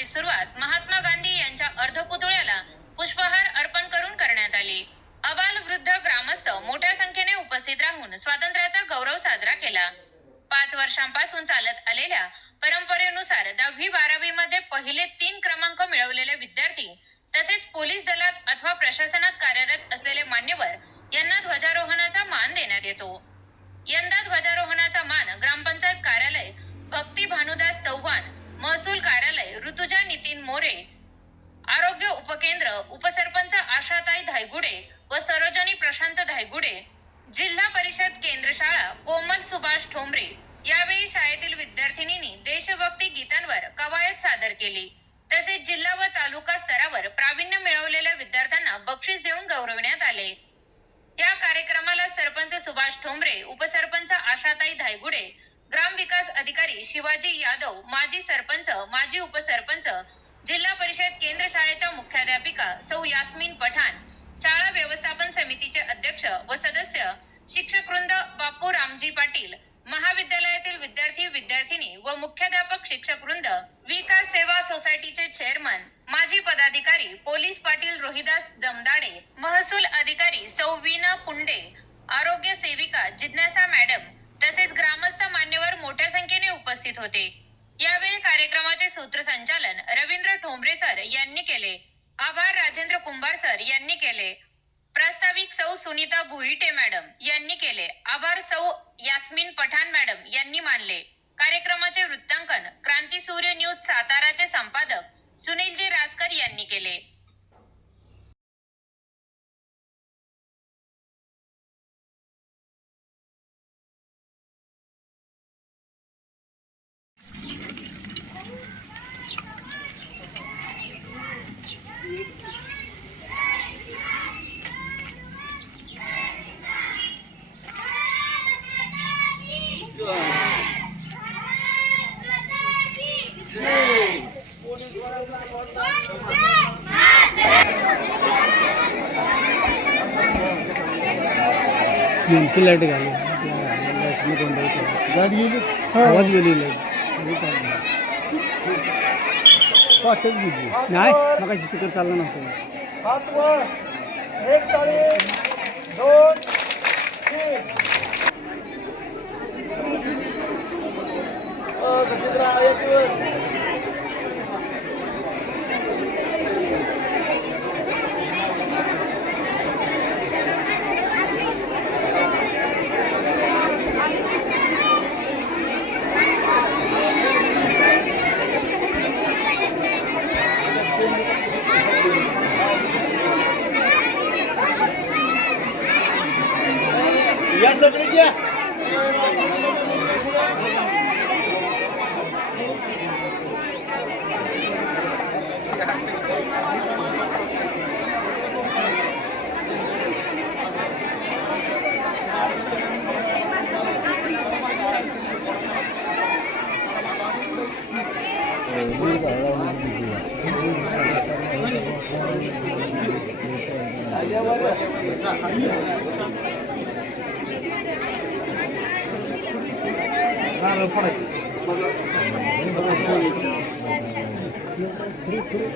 कार्यक्रमाची सुरुवात महात्मा गांधी यांच्या अर्धपुतळ्याला पुष्पहार अर्पण करून करण्यात आली. अबाल वृद्ध ग्रामस्थ मोठ्या संख्येने उपस्थित राहून स्वातंत्र्याचा गौरव साजरा केला. पाच वर्षांपासून चालत आलेल्या परंपरेनुसार दहावी बारावी मध्ये पहिले तीन क्रमांक मिळवलेले विद्यार्थी तसेच पोलीस दलात अथवा प्रशासनात कार्यरत असलेले मान्यवर यांना ध्वजारोहणाचा मान देण्यात येतो. यंदा ध्वजारोहणाचा मान ग्रामपंचायत कार्यालय भक्ती भानुदास चव्हाण महसूल कार्यालय ऋतुजा नितीन मोरे आरोग्य उपकेंद्र उपसरपंच आशाताई धायगुडे व सरोजनी प्रशांत धायगुडे जिल्हा परिषद केंद्र शाळा कोमल सुभाष ठोंबरे यावेळी शाळेतील विद्यार्थिनींनी देशभक्ती गीतांवर कवायत सादर केली. तसेच जिल्हा व तालुका स्तरावर प्रावीण्य मिळवलेल्या विद्यार्थ्यांना बक्षीस देऊन गौरविण्यात आले. या कार्यक्रमाला सरपंच सुभाष ठोंबरे उपसरपंच आशाताई धायगुडे ग्राम विकास अधिकारी शिवाजी यादव माजी सरपंच माजी उपसरपंच जिल्हा परिषद केंद्र शाळेच्या मुख्याध्यापिका सौ यास्मीन पठाण शाळा व्यवस्थापन समितीचे अध्यक्ष व सदस्य शिक्षक वृंद बापू रामजी पाटील महाविद्यालयातील विद्यार्थी विद्यार्थिनी व मुख्याध्यापक शिक्षक वृंद विकास सेवा सोसायटीचे चेअरमन माजी पदाधिकारी पोलीस पाटील रोहिदास जमदाडे महसूल अधिकारी सौ विना पुंडे आरोग्य सेविका जिज्ञासा मॅडम तसेच ग्रामस्थ मान्यवर मोठ्या संख्येने उपस्थित होते. यावेळी कार्यक्रमाचे सूत्रसंचालन रवींद्र ठोंबरे सर यांनी केले. आभार राजेंद्र कुंभार सर यांनी केले. प्रास्ताविक सौ सुनीता भुईटे मॅडम यांनी केले. आभार सौ यास्मीन पठाण मॅडम यांनी मानले. कार्यक्रमाचे वृत्तांकन क्रांती सूर्य न्यूज साताराचे संपादक सुनीलजी रासकर यांनी केले. नेमकी लाइट घाली गेली? आवाज गेली लाइट. पाठच गेली. नाही मग स्पीकर चालला नव्हता. दोन. Valeu, 그래 그래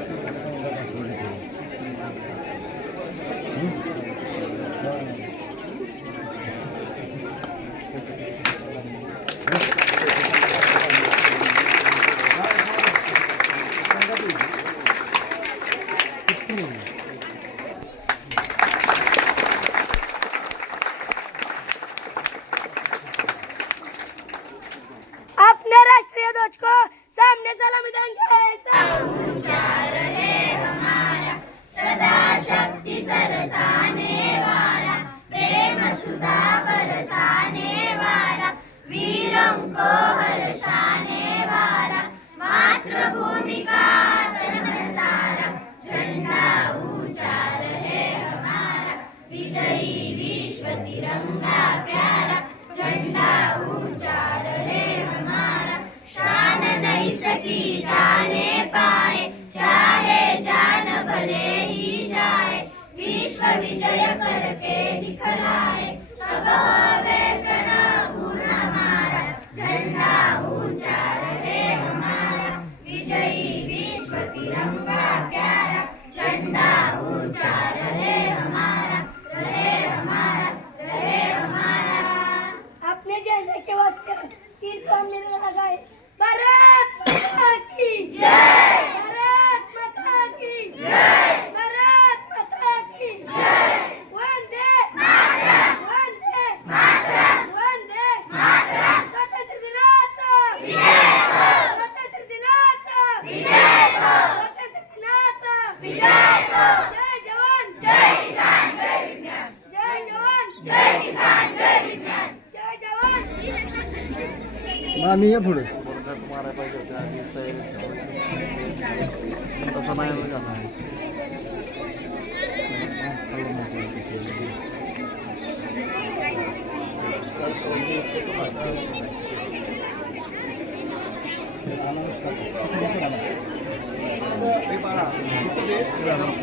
विजय करके दिखलाए तब वे प्रणपूर्ण हमारा झंडा ऊँचा रहे हमारा। विजयी विश्व तिरंगा प्यारा। झंडा ऊँचा रहे हमारा। रहे हमारा। रहे हमारा। अपने झंडे के वास्ते तीर्थ हमने लगाए। भारत की जय।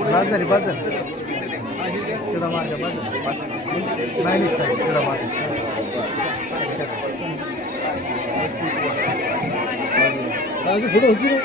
बाद झाली बाद झाली तिला माझ्या बाद नाही निघताय तिला माझ्या पुढे होती रे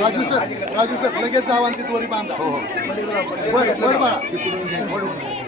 राजू सर राजू सर लगेच जावा तिथवरी बांधा. हां हे.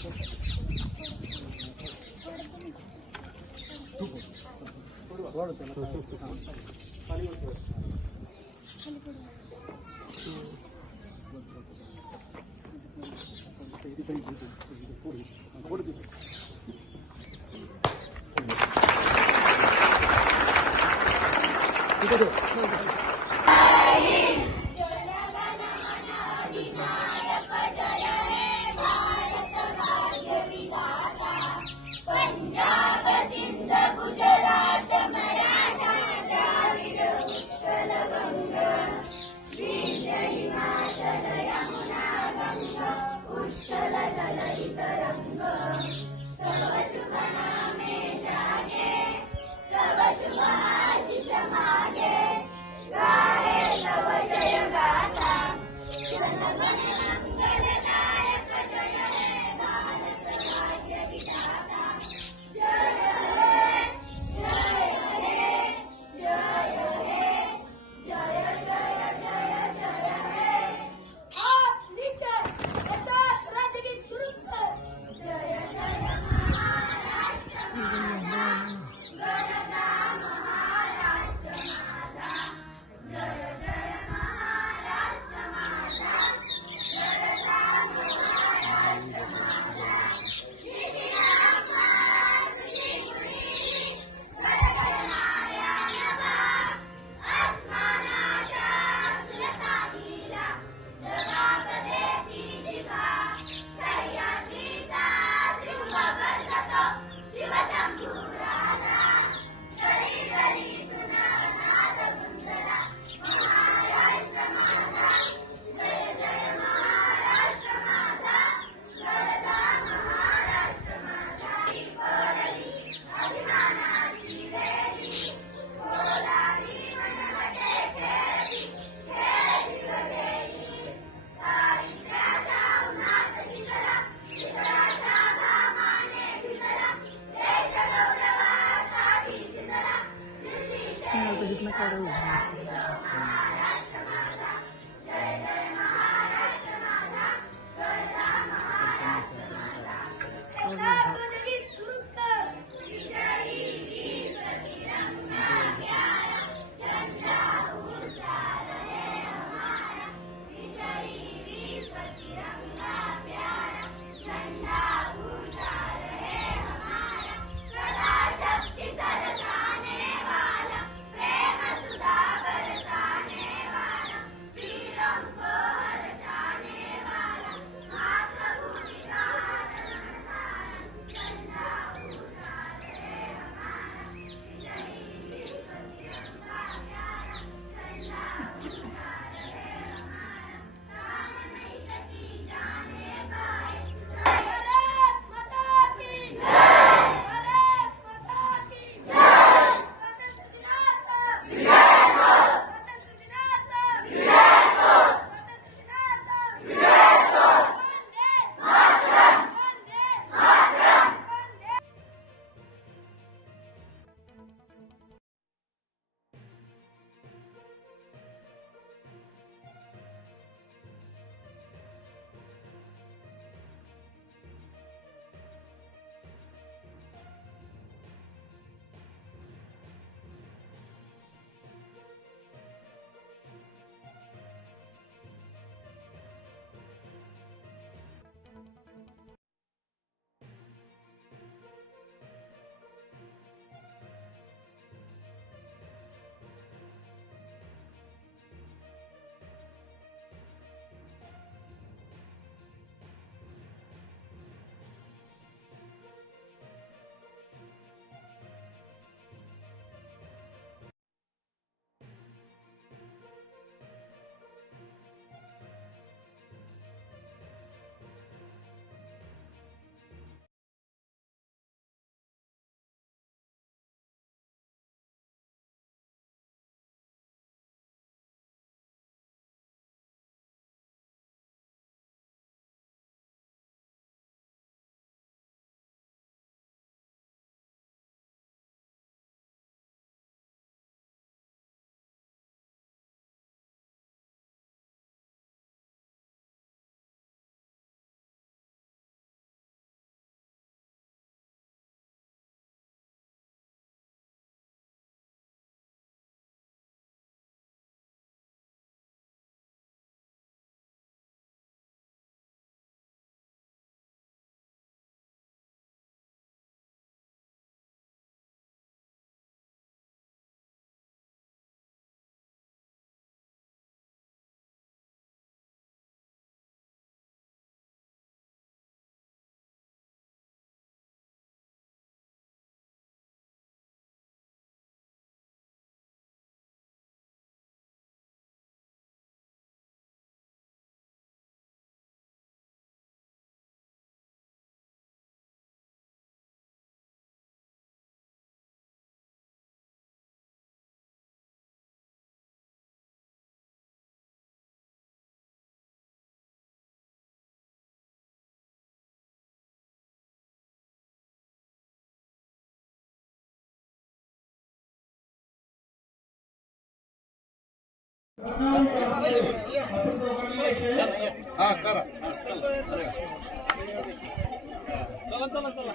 これで。Sarangam.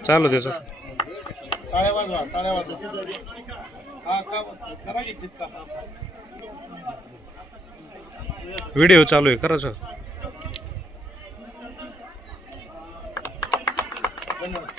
चालू दे टाळ्या वाजवा टाळ्या हा करा व्हिडिओ चालू आहे करा सर. धन्यवाद